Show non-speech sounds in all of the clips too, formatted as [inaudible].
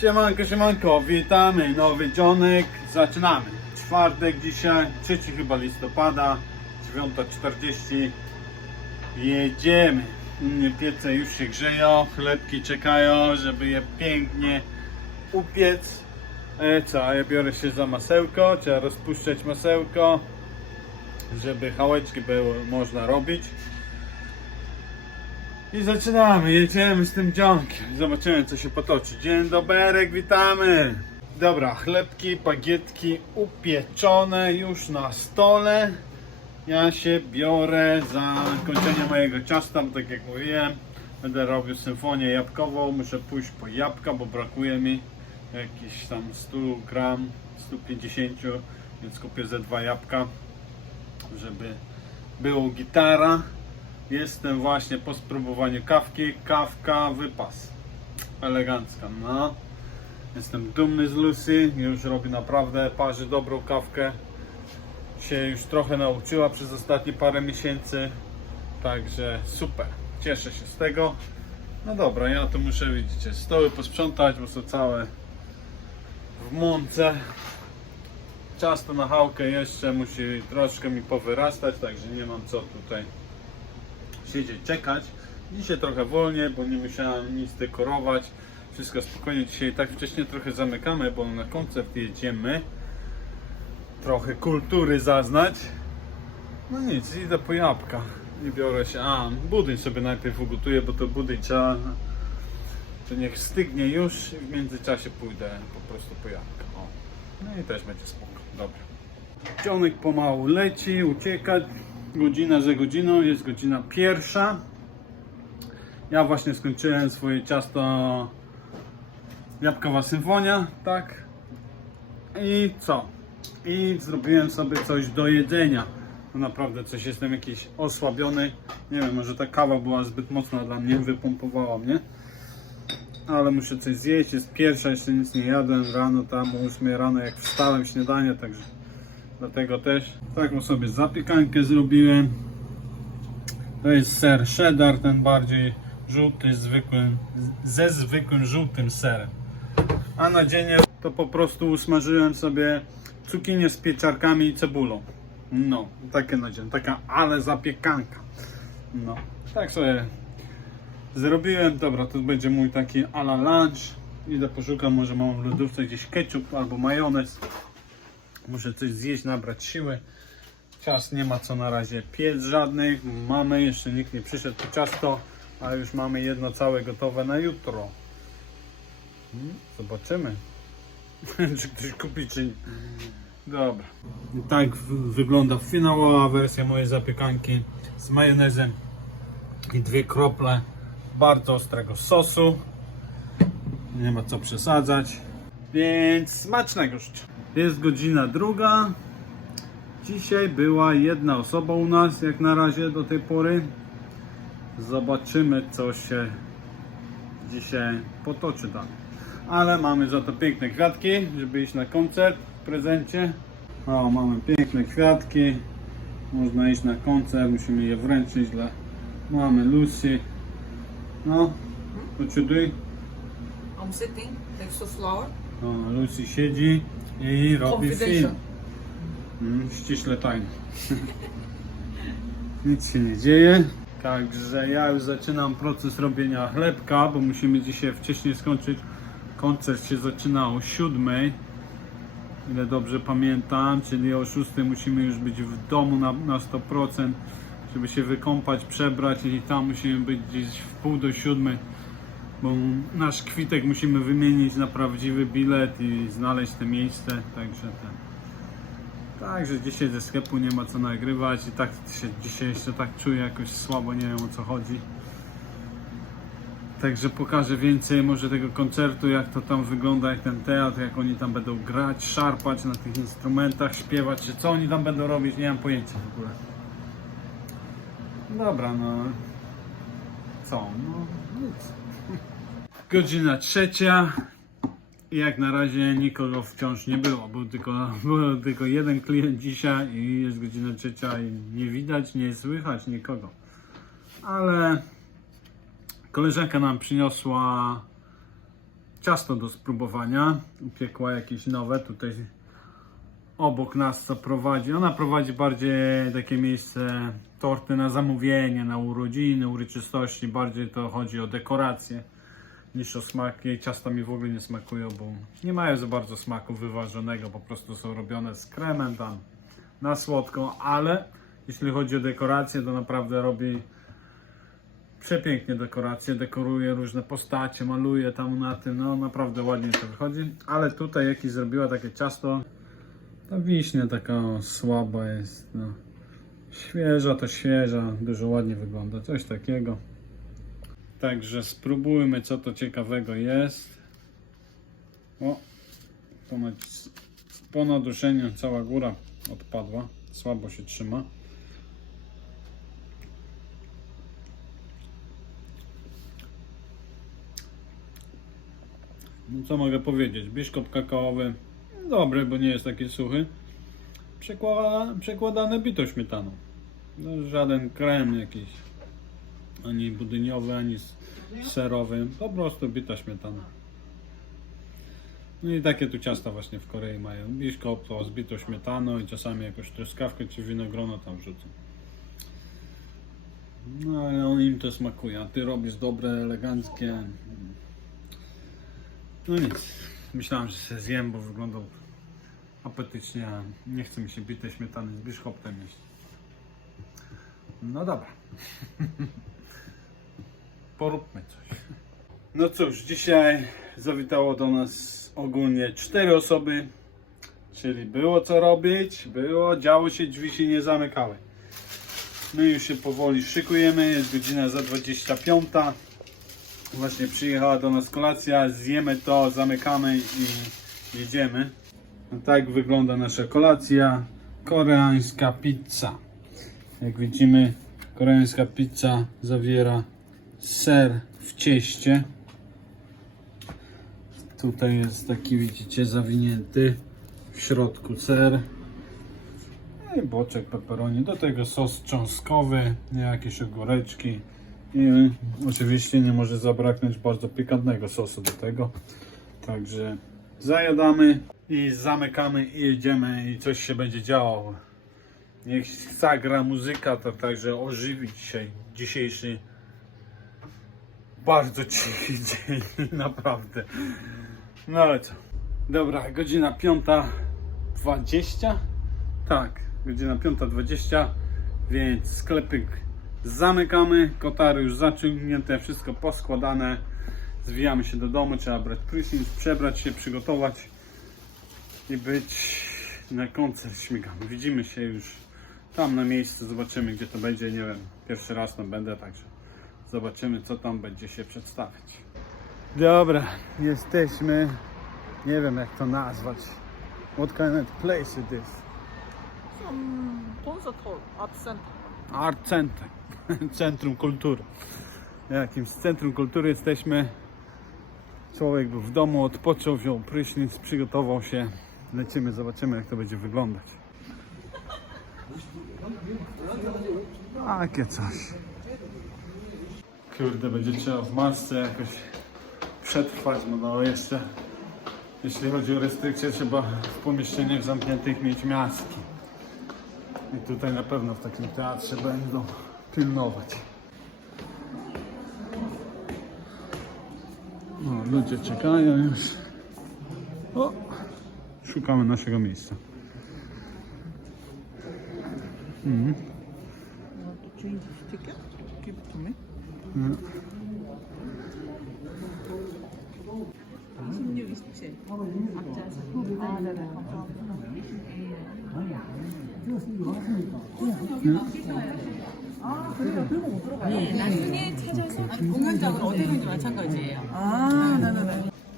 Siemanko, siemanko, witamy, nowy dzionek, zaczynamy. Czwartek dzisiaj, 3 chyba listopada, 9.40. Jedziemy. Piece już się grzeją, chlebki czekają, żeby je pięknie upiec. E, co, ja biorę się za masełko, trzeba rozpuszczać masełko, żeby hałeczki było można robić. I zaczynamy, jedziemy z tym dzionkiem. Zobaczymy co się potoczy. Dzień doberek, witamy! Dobra, chlebki, bagietki upieczone już na stole. Ja się biorę za kończenie mojego ciasta, bo tak jak mówiłem, będę robił symfonię jabłkową. Muszę pójść po jabłka, bo brakuje mi jakiś tam 100 gram, 150, więc kupię ze dwa jabłka, żeby było gitara. Jestem właśnie po spróbowaniu kawki. Kawka wypas. Elegancka, no. Jestem dumny z Lucy. Już robi naprawdę, parzy dobrą kawkę. Się już trochę nauczyła przez ostatnie parę miesięcy. Także super. Cieszę się z tego. No dobra, ja tu muszę, widzicie, stoły posprzątać, bo są całe w mące. Ciasto na chałkę jeszcze musi troszkę mi powyrastać, także nie mam co tutaj siedzieć, czekać. Dzisiaj trochę wolniej, bo nie musiałem nic dekorować. Wszystko spokojnie. Dzisiaj tak wcześnie trochę zamykamy, bo na koncert jedziemy. Trochę kultury zaznać. No nic, idę po jabłka. I biorę się. A, budyń sobie najpierw ugotuję, bo to budyń trzeba. To niech stygnie już i w międzyczasie pójdę po prostu po jabłka. No i też będzie spoko. Dobra. Cionek pomału leci, ucieka. Godzina za godziną, jest godzina pierwsza. Ja właśnie skończyłem swoje ciasto Jabłkowa Symfonia, tak? I co? I zrobiłem sobie coś do jedzenia. No naprawdę coś jestem jakiś osłabiony. Nie wiem, może ta kawa była zbyt mocna dla mnie, wypompowała mnie. Ale muszę coś zjeść, jest pierwsza, jeszcze nic nie jadłem rano tam o 8 rano jak wstałem śniadanie, także Dlatego też taką sobie zapiekankę zrobiłem. To jest ser cheddar, ten bardziej żółty, zwykłym, ze zwykłym żółtym serem. A na dzień to po prostu usmażyłem sobie cukinię z pieczarkami i cebulą. No, takie na dzień, taka ale zapiekanka. No, tak sobie zrobiłem. Dobra, to będzie mój taki ala lunch. Idę poszukam, może mam w lodówce gdzieś ketchup albo majonez. Muszę coś zjeść, nabrać siły. Ciast nie ma co na razie piec żadnych. Mamy, jeszcze nikt nie przyszedł po ciasto, a już mamy jedno całe gotowe na jutro. Hmm, Zobaczymy, [laughs] czy ktoś kupi, czy nie. Dobra. I tak wygląda finałowa wersja mojej zapiekanki z majonezem i dwie krople bardzo ostrego sosu. Nie ma co przesadzać. Więc smacznego życzę. Jest godzina druga. Dzisiaj była jedna osoba u nas, jak na razie do tej pory. Zobaczymy, co się dzisiaj potoczy dalej. Ale mamy za to piękne kwiatki, żeby iść na koncert w prezencie. O, mamy piękne kwiatki. Można iść na koncert, musimy je wręczyć dla mamy Lucy. No, what you doing? I'm sitting next to flower. O, Lucy siedzi i robi film. Confidential. Mm, ściśle tajny. [laughs] Nic się nie dzieje. Także ja już zaczynam proces robienia chlebka, bo musimy dzisiaj wcześniej skończyć. Koncert się zaczyna o 7. Ile dobrze pamiętam, czyli o 6 musimy już być w domu na, na 100%, żeby się wykąpać, przebrać i tam musimy być gdzieś w pół do 7 bo nasz kwitek musimy wymienić na prawdziwy bilet i znaleźć te miejsce, także ten. Także dzisiaj ze sklepu nie ma co nagrywać i tak się dzisiaj jeszcze tak czuję jakoś słabo, nie wiem o co chodzi. Także pokażę więcej może tego koncertu, jak to tam wygląda, jak ten teatr, jak oni tam będą grać, szarpać na tych instrumentach, śpiewać, czy co oni tam będą robić, nie mam pojęcia w ogóle. Dobra, no. Co? No nic. Godzina trzecia. Jak na razie nikogo wciąż nie było. Był tylko, był tylko jeden klient dzisiaj i jest godzina trzecia i nie widać, nie słychać nikogo. Ale koleżanka nam przyniosła ciasto do spróbowania. Upiekła jakieś nowe tutaj obok nas co prowadzi. Ona prowadzi bardziej takie miejsce torty na zamówienie, na urodziny, uroczystości. Bardziej to chodzi o dekoracje niż o smak. Jej ciasta mi w ogóle nie smakują, bo nie mają za bardzo smaku wyważonego. Po prostu są robione z kremem tam na słodko, ale jeśli chodzi o dekoracje, to naprawdę robi przepięknie dekoracje, dekoruje różne postacie, maluje tam na tym, no naprawdę ładnie to wychodzi. Ale tutaj jakieś zrobiła takie ciasto, ta wiśnia taka słaba jest, no. Świeża to świeża, dużo ładnie wygląda, coś takiego. Także spróbujmy co to ciekawego jest. O, ponad, po naduszeniu cała góra odpadła, słabo się trzyma. No co mogę powiedzieć? Biszkop kakaowy dobry, bo nie jest taki suchy. Przekłada, przekładane bito śmietaną. No, żaden krem jakiś. Ani budyniowy, ani serowy. Po prostu bita śmietana. No i takie tu ciasta właśnie w Korei mają. Biszkop to z bitą śmietaną i czasami jakąś truskawkę czy winogrono tam wrzucą. No ale on im to smakuje, a ty robisz dobre, eleganckie. No nic. Myślałem, że się zjem, bo wyglądał apetycznie, a nie chce mi się bitej śmietany z biszkoptem jeść. No dobra. [laughs] Poróbmy coś. No cóż, dzisiaj zawitało do nas ogólnie cztery osoby, czyli było co robić, było, działo się, drzwi się nie zamykały. My już się powoli szykujemy, jest godzina za 25. Właśnie przyjechała do nas kolacja, zjemy to, zamykamy i jedziemy. No tak wygląda nasza kolacja. Koreańska pizza. Jak widzimy, koreańska pizza zawiera ser w cieście. Tutaj jest taki, widzicie, zawinięty w środku ser. No I boczek pepperoni. Do tego sos cząstkowy, jakieś ogóreczki. I oczywiście nie może zabraknąć bardzo pikantnego sosu do tego. Także zajadamy i zamykamy i jedziemy i coś się będzie działo. Niech zagra muzyka, to także ożywi dzisiaj dzisiejszy bardzo cichy [laughs] dzień, naprawdę. No ale co? Dobra, godzina 5.20. Tak, godzina 5.20, więc sklepik zamykamy. Kotary już zaciągnięte, wszystko poskładane. Zwijamy się do domu, trzeba brać prysznic, przebrać się, przygotować i być na koncert śmigamy. Widzimy się już tam na miejscu, zobaczymy gdzie to będzie, nie wiem, pierwszy raz tam będę, także zobaczymy co tam będzie się przedstawiać. Dobra, jesteśmy, nie wiem jak to nazwać. What kind of place it is? Some concert hall, art center. Art Center, [laughs] Centrum Kultury. W jakimś Centrum Kultury jesteśmy. Człowiek był w domu, odpoczął, wziął prysznic, przygotował się. Lecimy, zobaczymy jak to będzie wyglądać. Takie coś. Kurde, będzie trzeba w masce jakoś przetrwać, no, no jeszcze jeśli chodzi o restrykcje, trzeba w pomieszczeniach zamkniętych mieć maski. I tutaj na pewno w takim teatrze będą pilnować. No, ludzie czekają już. O, szukamy naszego miejsca. Mhm. Want to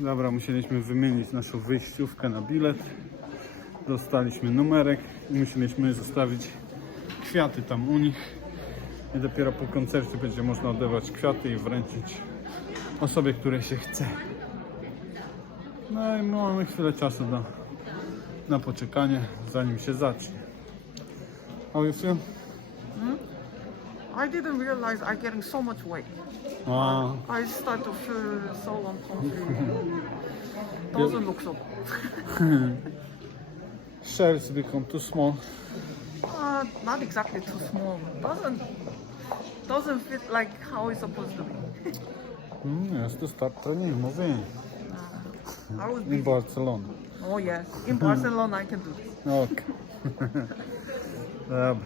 Dobra, musieliśmy wymienić naszą wyjściówkę na bilet. Dostaliśmy numerek i musieliśmy zostawić kwiaty tam u nich. I dopiero po koncercie będzie można odebrać kwiaty i wręczyć osobie, której się chce. No i mamy chwilę czasu na, na poczekanie, zanim się zacznie. How you feel? I didn't realize I'm getting so much weight. 아, I start to feel so uncomfortable. [laughs] Doesn't look so. [laughs] shells become too small. Uh, not exactly too small. Doesn't doesn't fit like how it's supposed to be. Mm, jest to start treningowy I was in busy. Barcelona. Oh yes, in Barcelona I can do this. Ok. Dobra,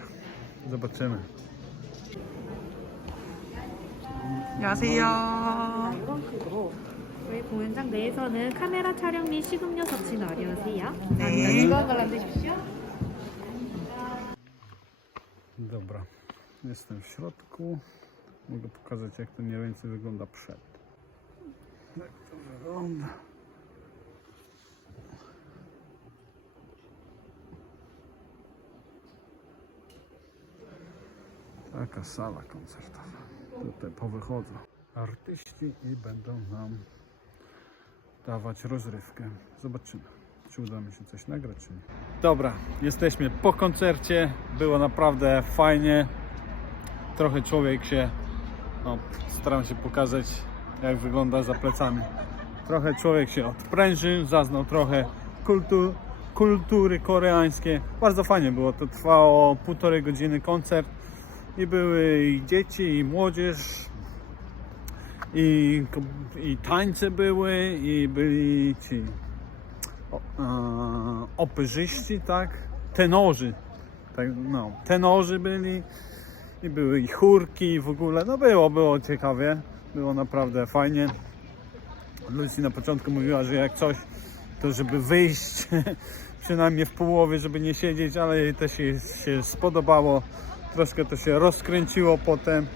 zobaczymy. 안녕하세요. 저희 공연장 내에서는 카메라 촬영 및 식음료 섭취는 어려우세요? 네. 걸 만드십시오. Dobra, jestem w środku. Mogę pokazać jak to mniej więcej wygląda przed. Jak to wygląda. Taka sala koncertowa. Tutaj powychodzą artyści i będą nam dawać rozrywkę. Zobaczymy, czy uda mi się coś nagrać, czy nie. Dobra, jesteśmy po koncercie. Było naprawdę fajnie. Trochę człowiek się, no, staram się pokazać, jak wygląda za plecami. Trochę człowiek się odprężył, zaznał trochę kultu, kultury koreańskie. Bardzo fajnie było. To trwało półtorej godziny koncert i były i dzieci, i młodzież, i, i tańce były, i byli ci operzyści, tak? Tenorzy. Tak, no, tenorzy byli i były i chórki i w ogóle. No było, było ciekawie. Było naprawdę fajnie. Lucy na początku mówiła, że jak coś, to żeby wyjść [laughs] przynajmniej w połowie, żeby nie siedzieć, ale jej też się, się spodobało. Troszkę to się rozkręciło potem.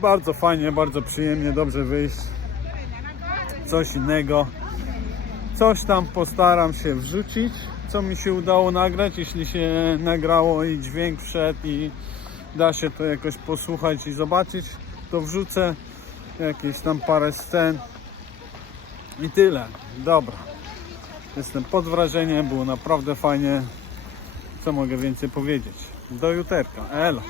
Bardzo fajnie, bardzo przyjemnie, dobrze wyjść. Coś innego. Coś tam postaram się wrzucić, co mi się udało nagrać, jeśli się nagrało i dźwięk wszedł i da się to jakoś posłuchać i zobaczyć, to wrzucę jakieś tam parę scen i tyle. Dobra. Jestem pod wrażeniem, było naprawdę fajnie. Co mogę więcej powiedzieć? Do juterka. Elo.